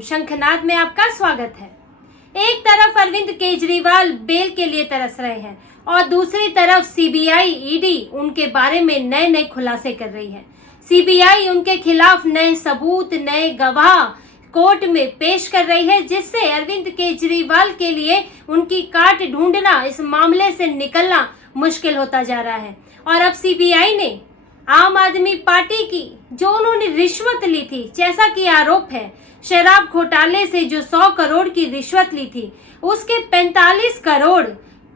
शंखनाद में आपका स्वागत है। एक तरफ अरविंद केजरीवाल बेल के लिए तरस रहे हैं और दूसरी तरफ सीबीआई ईडी उनके बारे में नए नए खुलासे कर रही है। सीबीआई उनके खिलाफ नए सबूत, नए गवाह कोर्ट में पेश कर रही है, जिससे अरविंद केजरीवाल के लिए उनकी काट ढूंढना, इस मामले से निकलना मुश्किल होता जा रहा है। और अब सीबीआई ने आम आदमी पार्टी की जो उन्होंने रिश्वत ली थी, जैसा कि आरोप है शराब घोटाले से जो 100 करोड़ की रिश्वत ली थी, उसके 45 करोड़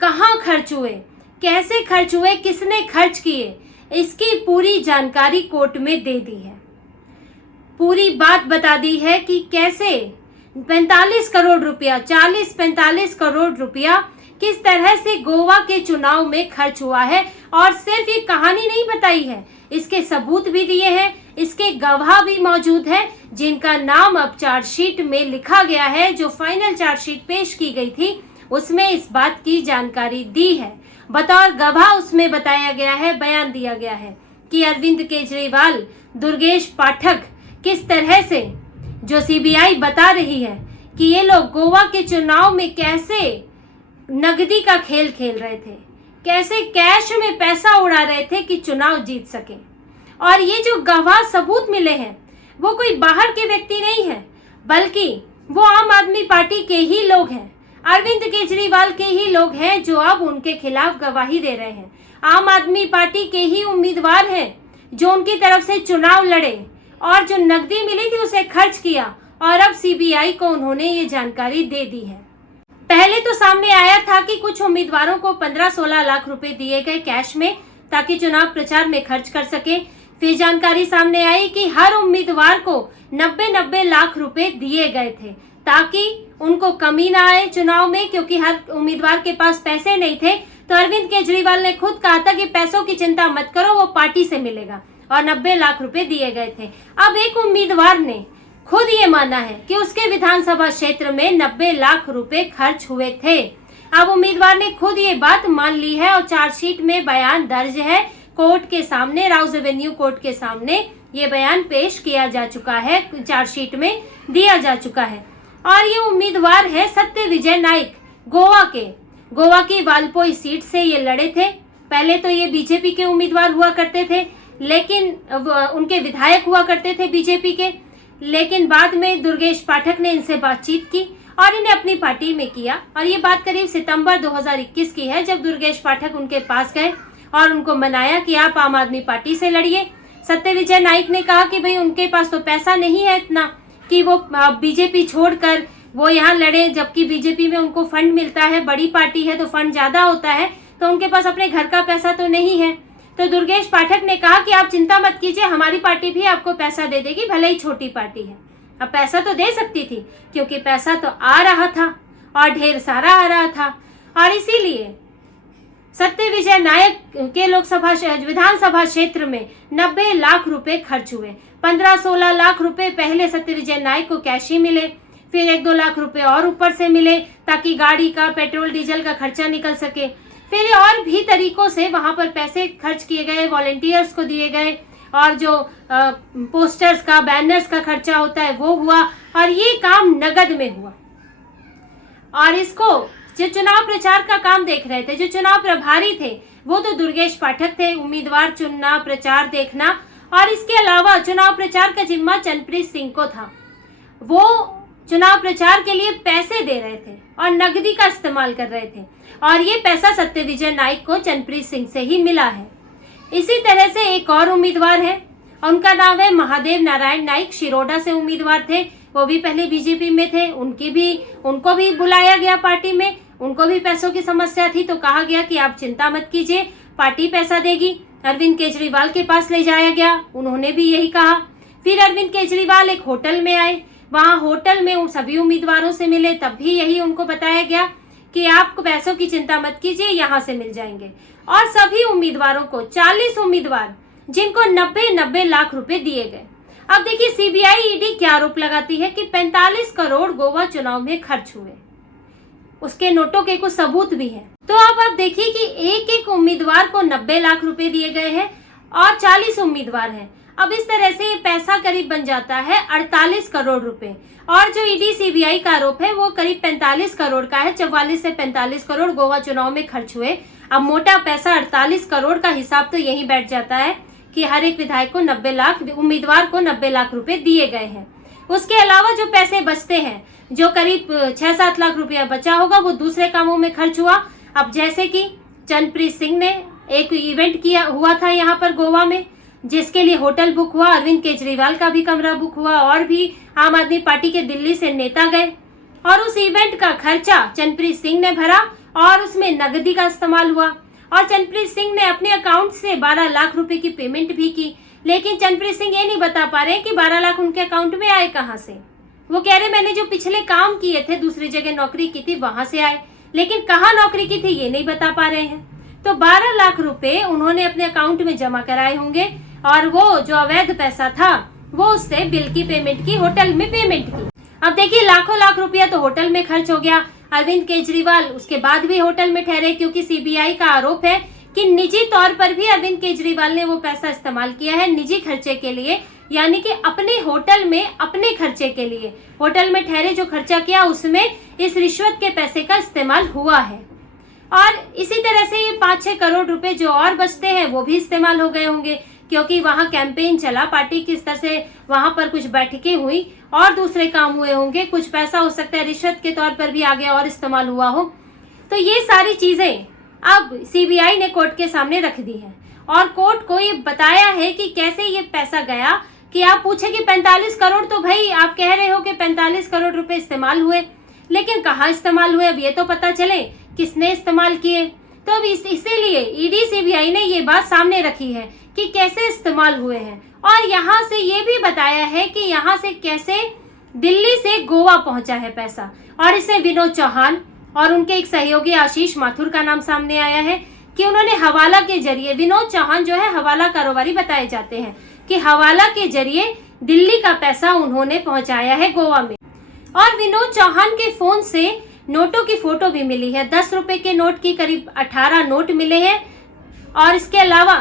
कहां खर्च हुए, कैसे खर्च हुए, किसने खर्च किए, इसकी पूरी जानकारी कोर्ट में दे दी है। पूरी बात बता दी है कि कैसे 45 करोड़ रुपया, 40-45 करोड़ रुपया किस तरह से गोवा के चुनाव में खर्च हुआ है। और सिर्फ ये कहानी नहीं बताई है, इसके सबूत भी दिए हैं, इसके गवाह भी मौजूद है, जिनका नाम अब चार्जशीट में लिखा गया है। जो फाइनल चार्जशीट पेश की गई थी उसमें इस बात की जानकारी दी है। बतौर गवाह उसमें बताया गया है, बयान दिया गया है कि अरविंद केजरीवाल, दुर्गेश पाठक किस तरह से, जो सीबीआई बता रही है कि ये लोग गोवा के चुनाव में कैसे नगदी का खेल खेल रहे थे, कैसे कैश में पैसा उड़ा रहे थे कि चुनाव जीत सके। और ये जो गवाह सबूत मिले हैं वो कोई बाहर के व्यक्ति नहीं है, बल्कि वो आम आदमी पार्टी के ही लोग हैं, अरविंद केजरीवाल के ही लोग हैं, जो अब उनके खिलाफ गवाही दे रहे हैं। आम आदमी पार्टी के ही उम्मीदवार हैं जो उनकी तरफ से चुनाव लड़े और जो नकदी मिली थी उसे खर्च किया। और अब सीबीआई को उन्होंने ये जानकारी दे दी है। पहले तो सामने आया था कि कुछ उम्मीदवारों को 15-16 लाख रुपए दिए गए कैश में, ताकि चुनाव प्रचार में खर्च कर सके। फिर जानकारी सामने आई कि हर उम्मीदवार को 90-90 लाख रुपए दिए गए थे, ताकि उनको कमी ना आए चुनाव में, क्योंकि हर उम्मीदवार के पास पैसे नहीं थे। तो अरविंद केजरीवाल ने खुद कहा था कि पैसों की चिंता मत करो, वो पार्टी से मिलेगा, और 90 लाख रुपए दिए गए थे। अब एक उम्मीदवार ने खुद ये माना है कि उसके विधानसभा क्षेत्र में 90 लाख रुपए खर्च हुए थे। अब उम्मीदवार ने खुद ये बात मान ली है और चार्जशीट में बयान दर्ज है कोर्ट के सामने, राउज एवेन्यू कोर्ट के सामने ये बयान पेश किया जा चुका है, चार्जशीट में दिया जा चुका है। और ये उम्मीदवार है सत्यविजय नाइक, गोवा की वालपोई सीट से ये लड़े थे। पहले तो ये बीजेपी के उम्मीदवार हुआ करते थे, लेकिन उनके विधायक हुआ करते थे बीजेपी के, लेकिन बाद में दुर्गेश पाठक ने इनसे बातचीत की और इन्हें अपनी पार्टी में किया। और ये बात करीब सितंबर 2021 की है, जब दुर्गेश पाठक उनके पास गए और उनको मनाया कि आप आम आदमी पार्टी से लड़िए। सत्यविजय नाइक ने कहा कि भाई उनके पास तो पैसा नहीं है इतना कि वो बीजेपी छोड़कर वो यहाँ लड़े, जबकि बीजेपी में उनको फंड मिलता है, बड़ी पार्टी है तो फंड ज्यादा होता है, तो उनके पास अपने घर का पैसा तो नहीं है। तो दुर्गेश पाठक ने कहा कि आप चिंता मत कीजिए, हमारी पार्टी भी आपको पैसा दे देगी, भले ही छोटी पार्टी है। अब पैसा तो दे सकती थी, क्योंकि पैसा तो आ रहा था और ढेर सारा आ रहा था। और इसीलिए सत्यविजय नायक के विधानसभा क्षेत्र में 90 लाख रुपए खर्च हुए। 15-16 लाख रुपए पहले सत्यविजय नायक को कैश ही मिले, फिर 1-2 लाख रुपए और ऊपर से मिले ताकि गाड़ी का पेट्रोल डीजल का खर्चा निकल सके। फिर और भी तरीकों से वहां पर पैसे खर्च किए गए, वॉलेंटियर्स को दिए गए, और जो पोस्टर्स का, बैनर्स का खर्चा होता है वो हुआ, और ये काम नगद में हुआ। और इसको जो चुनाव प्रचार का काम देख रहे थे, जो चुनाव प्रभारी थे, वो तो दुर्गेश पाठक थे, उम्मीदवार चुनना, प्रचार देखना, और इसके अलावा चुनाव प्रचार का जिम्मा चंद्रप्रीत सिंह को था। वो चुनाव प्रचार के लिए पैसे दे रहे थे और नगदी का इस्तेमाल कर रहे थे, और ये पैसा सत्यविजय नाइक को चंद्रप्रीत सिंह से ही मिला है। इसी तरह से एक और उम्मीदवार है, उनका नाम है महादेव नारायण नाइक, शिरोडा से उम्मीदवार थे, वो भी पहले बीजेपी में थे, उनको भी बुलाया गया पार्टी में, उनको भी पैसों की समस्या थी, तो कहा गया कि आप चिंता मत कीजिए, पार्टी पैसा देगी। अरविंद केजरीवाल के पास ले जाया गया, उन्होंने भी यही कहा। फिर अरविंद केजरीवाल एक होटल में आए, वहां होटल में उन सभी उम्मीदवारों से मिले, तब भी यही उनको बताया गया कि आपको पैसों की चिंता मत कीजिए, यहाँ से मिल जाएंगे। और सभी उम्मीदवारों को, 40 उम्मीदवार जिनको 90-90 लाख रुपए दिए गए। अब देखिए सीबीआई ईडी क्या आरोप लगाती है कि 45 करोड़ गोवा चुनाव में खर्च हुए, उसके नोटों के कुछ सबूत भी हैं। तो अब आप देखिए कि एक एक उम्मीदवार को 90 लाख रुपए दिए गए हैं और 40 उम्मीदवार हैं। अब इस तरह से ये पैसा करीब बन जाता है 48 करोड़ रुपए। और जो ईडी सीबीआई का आरोप है वो करीब 45 करोड़ का है। 44 से 45 करोड़ गोवा चुनाव में खर्च हुए। अब मोटा पैसा 48 करोड़ का हिसाब तो यही बैठ जाता है कि हर एक विधायक को 90 लाख, उम्मीदवार को 90 लाख रुपए दिए गए हैं। उसके अलावा जो पैसे बचते हैं, जो करीब 6-7 लाख रुपया बचा होगा, वो दूसरे कामों में खर्च हुआ। अब जैसे कि चंद्रप्रीत सिंह ने एक इवेंट हुआ था यहाँ पर गोवा में, जिसके लिए होटल बुक हुआ, अरविंद केजरीवाल का भी कमरा बुक हुआ और भी आम आदमी पार्टी के दिल्ली से नेता गए और उस इवेंट का खर्चा चंद्रप्रीत सिंह ने भरा और उसमें नकदी का इस्तेमाल हुआ। और चंद्रप्रीत सिंह ने अपने अकाउंट से 12 लाख रुपए की पेमेंट भी की, लेकिन चंद्रप्रीत सिंह ये नहीं बता पा रहे कि 12 लाख उनके अकाउंट में आए कहाँ से। वो कह रहे मैंने जो पिछले काम किए थे, दूसरी जगह नौकरी की थी, वहां से आए, लेकिन कहाँ नौकरी की थी ये नहीं बता पा रहे हैं। तो 12 लाख रुपए उन्होंने अपने अकाउंट में जमा कराए होंगे और वो जो अवैध पैसा था वो उससे बिल की पेमेंट की, होटल में पेमेंट की। अब देखिए लाखों लाख रुपया तो होटल में खर्च हो गया। अरविंद केजरीवाल उसके बाद भी होटल में ठहरे, क्योंकि सीबीआई का आरोप है कि निजी तौर पर भी अरविंद केजरीवाल ने वो पैसा इस्तेमाल किया है निजी खर्चे के लिए, यानी कि अपने होटल में अपने खर्चे के लिए, होटल में ठहरे जो खर्चा किया उसमें इस रिश्वत के पैसे का इस्तेमाल हुआ है। और इसी तरह से ये 5-6 करोड़ रुपए जो और बचते हैं वो भी इस्तेमाल हो गए होंगे, क्योंकि वहां कैंपेन चला, पार्टी की स्तर से वहां पर कुछ बैठकें हुई और दूसरे काम हुए होंगे। कुछ पैसा हो सकता है रिश्वत के तौर पर भी आगे और इस्तेमाल हुआ हो। तो ये सारी चीजें अब सीबीआई ने कोर्ट के सामने रख दी है और कोर्ट को ये बताया है कि कैसे ये पैसा गया। कि आप पूछे कि 45 करोड़, तो भाई आप कह रहे हो कि 45 करोड़ रुपए इस्तेमाल हुए, लेकिन कहाँ इस्तेमाल हुए अब ये तो पता चले, किसने इस्तेमाल किए। तो अब इसीलिए ईडी सीबीआई ने ये बात सामने रखी है कि कैसे इस्तेमाल हुए हैं और यहाँ से ये भी बताया है कि यहाँ से कैसे दिल्ली से गोवा पहुंचा है पैसा। और इसमें विनोद चौहान और उनके एक सहयोगी आशीष माथुर का नाम सामने आया है कि उन्होंने हवाला के जरिए, विनोद चौहान जो है हवाला कारोबारी बताए जाते हैं, कि हवाला के जरिए दिल्ली का पैसा उन्होंने पहुंचाया है गोवा में। और विनोद चौहान के फोन से नोटों की फोटो भी मिली है। 10 रुपए के नोट की करीब 18 नोट मिले हैं। और इसके अलावा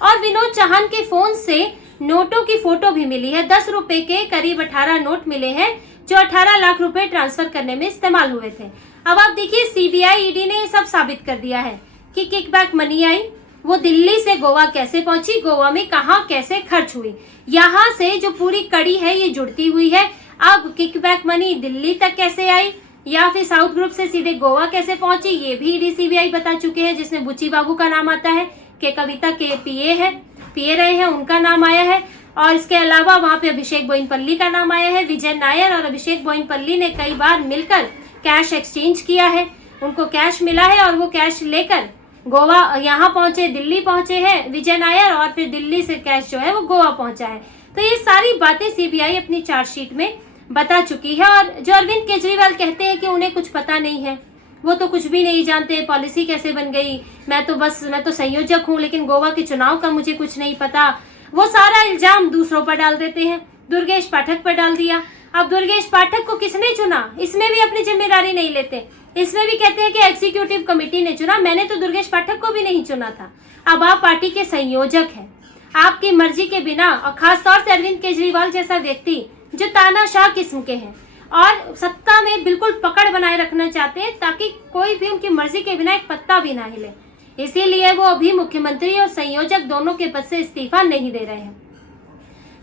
और विनोद चौहान के फोन से नोटों की फोटो भी मिली है। 10 रुपए के करीब 18 नोट मिले हैं जो 18 लाख रुपए ट्रांसफर करने में इस्तेमाल हुए थे। अब आप देखिए सीबीआई ईडी ने सब साबित कर दिया है कि किकबैक मनी आई, वो दिल्ली से गोवा कैसे पहुंची, गोवा में कहां कैसे खर्च हुई। यहाँ से जो पूरी कड़ी है ये जुड़ती हुई है। अब किकबैक मनी दिल्ली तक कैसे आई या फिर साउथ ग्रुप से सीधे गोवा कैसे पहुंची, ये भी ईडी सीबीआई बता चुके हैं, जिसमें बुच्ची बाबू का नाम आता है, के कविता के पीए रहे हैं, उनका नाम आया है। और इसके अलावा वहां पे अभिषेक बोइनपल्ली का नाम आया है। विजय नायर और अभिषेक बोइनपल्ली ने कई बार मिलकर कैश एक्सचेंज किया है, उनको कैश मिला है और वो कैश लेकर गोवा यहाँ पहुंचे, दिल्ली पहुंचे हैं विजय नायर, और फिर दिल्ली से कैश जो है वो गोवा पहुंचा है। तो ये सारी बातें सीबीआई अपनी चार्जशीट में बता चुकी है। और जो अरविंद केजरीवाल कहते हैं कि उन्हें कुछ पता नहीं है, वो तो कुछ भी नहीं जानते, पॉलिसी कैसे बन गई, मैं तो संयोजक हूँ लेकिन गोवा के चुनाव का मुझे कुछ नहीं पता, वो सारा इल्जाम दूसरों पर डाल देते हैं। दुर्गेश पाठक पर डाल दिया। अब दुर्गेश पाठक को किसने चुना, इसमें भी अपनी जिम्मेदारी नहीं लेते। इसमें भी कहते हैं कि एग्जीक्यूटिव कमेटी ने चुना, मैंने तो दुर्गेश पाठक को भी नहीं चुना था। अब आप पार्टी के संयोजक हैं, आपकी मर्जी के बिना, और खासतौर से अरविंद केजरीवाल जैसा व्यक्ति जो तानाशाह किस्म के हैं और सत्ता में बिल्कुल पकड़ बनाए रखना चाहते हैं ताकि कोई भी उनकी मर्जी के बिना एक पत्ता भी ना हिले, इसीलिए वो अभी मुख्यमंत्री और संयोजक दोनों के पद से इस्तीफा नहीं दे रहे हैं।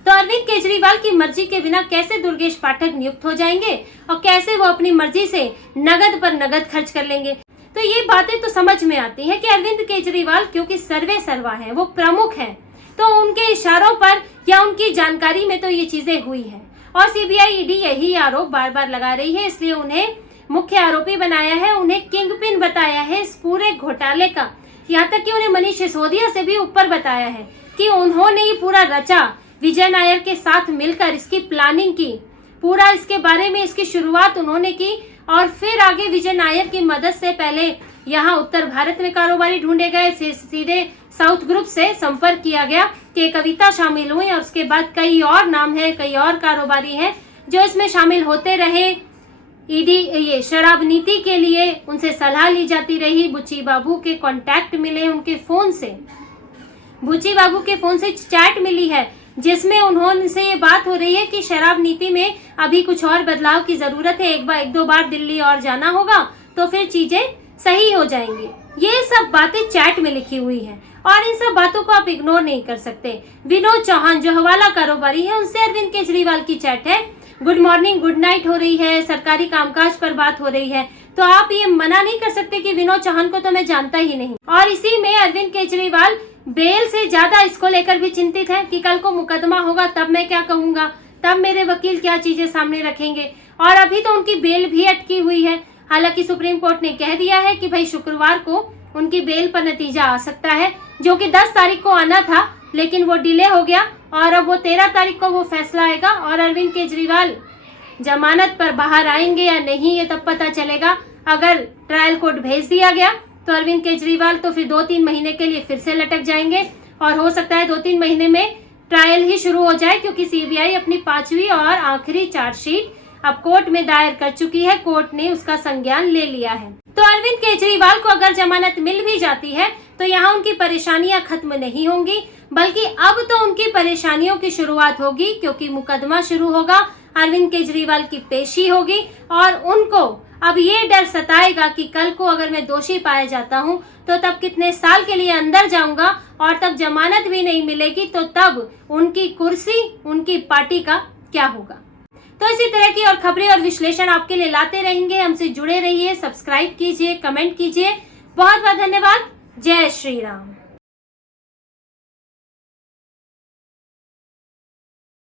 तो अरविंद केजरीवाल की मर्जी के बिना कैसे दुर्गेश पाठक नियुक्त हो जाएंगे और कैसे वो अपनी मर्जी से नगद पर नगद खर्च कर लेंगे। तो ये बातें तो समझ में आती है कि अरविंद केजरीवाल क्योंकि सर्वे सर्वा है, वो प्रमुख हैं, तो उनके इशारों पर या उनकी जानकारी में तो ये चीजें हुई है। और सीबीआई ईडी यही आरोप बार बार लगा रही है, इसलिए उन्हें मुख्य आरोपी बनाया है, उन्हें किंगपिन बताया है इस पूरे घोटाले का। यहाँ तक कि उन्हें मनीष सिसोदिया से भी ऊपर बताया है कि उन्होंने ये पूरा रचा, विजय नायर के साथ मिलकर इसकी प्लानिंग की, पूरा इसके बारे में इसकी शुरुआत उन्होंने की और फिर आगे विजय नायर की मदद से पहले यहाँ उत्तर भारत में कारोबारी ढूंढे गए, फिर सीधे साउथ ग्रुप से संपर्क किया गया कि कविता शामिल हुई और उसके बाद कई और नाम है, कई और कारोबारी हैं जो इसमें शामिल होते रहे। ईडी ये शराब नीति के लिए उनसे सलाह ली जाती रही, बुच्ची बाबू के कांटेक्ट मिले उनके फोन से। बुच्ची बाबू के फोन से चैट मिली है जिसमें उन्होंने ये बात हो रही है कि शराब नीति में अभी कुछ और बदलाव की जरूरत है, एक दो बार दिल्ली और जाना होगा तो फिर चीजें सही हो जाएंगी। ये सब बातें चैट में लिखी हुई हैं और इन सब बातों को आप इग्नोर नहीं कर सकते। विनोद चौहान जो हवाला कारोबारी है, उनसे अरविंद केजरीवाल की चैट है, गुड मॉर्निंग गुड नाइट हो रही है, सरकारी कामकाज पर बात हो रही है, तो आप ये मना नहीं कर सकते कि विनोद चौहान को तो मैं जानता ही नहीं। और इसी में अरविंद केजरीवाल बेल से ज्यादा इसको लेकर भी चिंतित है कि कल को मुकदमा होगा तब मैं क्या कहूंगा, तब मेरे वकील क्या चीजें सामने रखेंगे। और अभी तो उनकी बेल भी अटकी हुई है। हालांकि सुप्रीम कोर्ट ने कह दिया है कि भाई शुक्रवार को उनकी बेल पर नतीजा आ सकता है, जो कि 10 तारीख को आना था लेकिन वो डिले हो गया और अब वो 13 तारीख को वो फैसला आएगा और अरविंद केजरीवाल जमानत पर बाहर आएंगे या नहीं ये तब पता चलेगा। अगर ट्रायल कोर्ट भेज दिया गया तो अरविंद केजरीवाल तो फिर 2-3 महीने के लिए फिर से लटक जाएंगे और हो सकता है 2-3 महीने में ट्रायल ही शुरू हो जाए, क्योंकि सीबीआई अपनी 5वीं और आखिरी चार्जशीट अब कोर्ट में दायर कर चुकी है, कोर्ट ने उसका संज्ञान ले लिया है। तो अरविंद केजरीवाल को अगर जमानत मिल भी जाती है तो यहाँ उनकी परेशानियां खत्म नहीं होंगी, बल्कि अब तो उनकी परेशानियों की शुरुआत होगी, क्योंकि मुकदमा शुरू होगा, अरविंद केजरीवाल की पेशी होगी और उनको अब ये डर सताएगा कि कल को अगर मैं दोषी पाया जाता हूँ तो तब कितने साल के लिए अंदर जाऊंगा और तब जमानत भी नहीं मिलेगी, तो तब उनकी कुर्सी, उनकी पार्टी का क्या होगा। तो इसी तरह की और खबरें और विश्लेषण आपके लिए लाते रहेंगे। हमसे जुड़े रहिए, सब्सक्राइब कीजिए, कमेंट कीजिए। बहुत बहुत धन्यवाद। जय श्री राम।